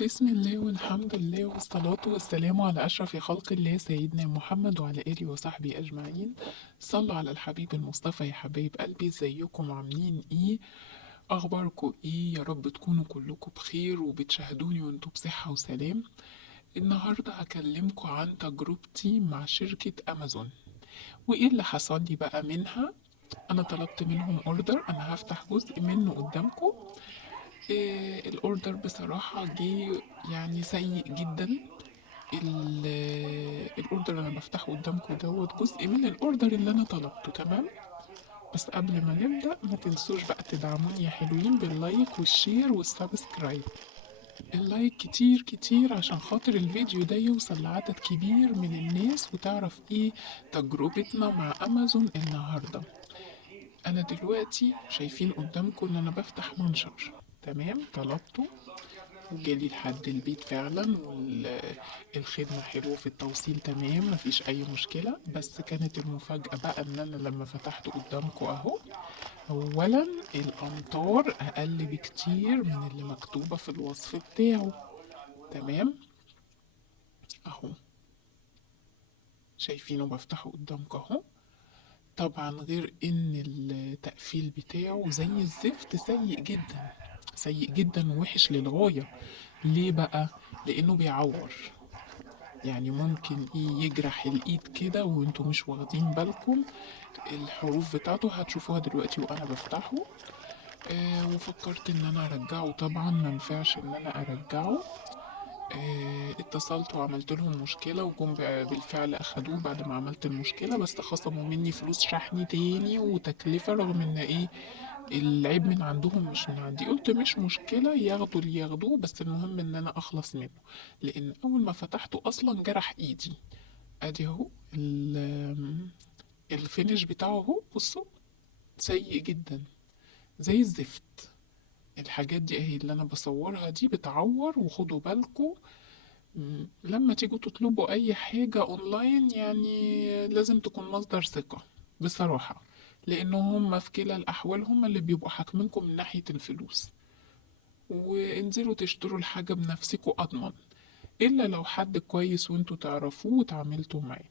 بسم الله والحمد لله والصلاة والسلام على أشرف خلق الله سيدنا محمد وعلى آله وصحبه أجمعين. صلوا على الحبيب المصطفى يا حبايب قلبي، ازيكم عاملين ايه؟ أخباركم ايه؟ يا رب تكونوا كلكم بخير وبتشاهدوني وانتم بصحة وسلام. النهاردة هكلمكم عن تجربتي مع شركة أمازون وايه اللي حصل لي بقى منها. أنا طلبت منهم أوردر، أنا هفتح جزء منه قدامكم. الاوردر بصراحة جه يعني سيء جدا. الاوردر اللي انا بفتحه قدامكم دوت جزء من الاوردر اللي انا طلبته، تمام. بس قبل ما نبدأ ما تنسوش بقى تدعموني يا حلوين باللايك والشير والسبسكرايب. اللايك كتير كتير عشان خاطر الفيديو ده يوصل لعدد كبير من الناس وتعرف ايه تجربتنا مع امازون النهارده. انا دلوقتي شايفين قدامكم ان انا بفتح منشر، تمام. طلبته وجالي لحد البيت فعلا، والخدمة حلوة في التوصيل، تمام، مفيش أي مشكلة. بس كانت المفاجأة بقى إن أنا لما فتحته قدامكم أهو، أولا الأمطار أقل بكتير من اللي مكتوبة في الوصف بتاعه، تمام. أهو شايفينه بفتحه قدامكم أهو. طبعا غير إن التقفيل بتاعه زي الزفت، سيء جدا سيء جدا ووحش للغاية. ليه بقى؟ لأنه بيعور، يعني ممكن يجرح الايد كده وانتوا مش واخدين بالكم. الحروف بتاعته هتشوفوها دلوقتي وانا بفتحه. وفكرت ان انا ارجعه، طبعا ما ينفعش ان انا ارجعه. اتصلت وعملت لهم مشكلة وجم بالفعل اخدوه بعد ما عملت المشكلة، بس خصموا مني فلوس شحن تاني وتكلفة، رغم ان ايه العيب من عندهم مش من عندي. قلت مش مشكلة، ياخدوا اللي ياخدوه، بس المهم ان انا اخلص منه. لان اول ما فتحته اصلا جرح ايدي. ادي اهو الفينش بتاعه اهو، بصوا سيء جدا زي الزفت. الحاجات دي اهي اللي انا بصورها دي بتعور، وخدوا بالكم لما تيجوا تطلبوا اي حاجة اونلاين يعني لازم تكون مصدر ثقة بصراحة. لان هم في كلا الاحوال هم اللي بيبقوا حاكمينكم من ناحية الفلوس، وانزلوا تشتروا الحاجة بنفسكوا اضمن، الا لو حد كويس وانتوا تعرفوه وتعاملتوا معاه.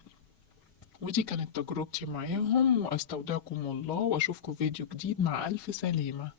ودي كانت تجربتي معاهم، واستودعكم الله واشوفكم فيديو جديد مع الف سلامة.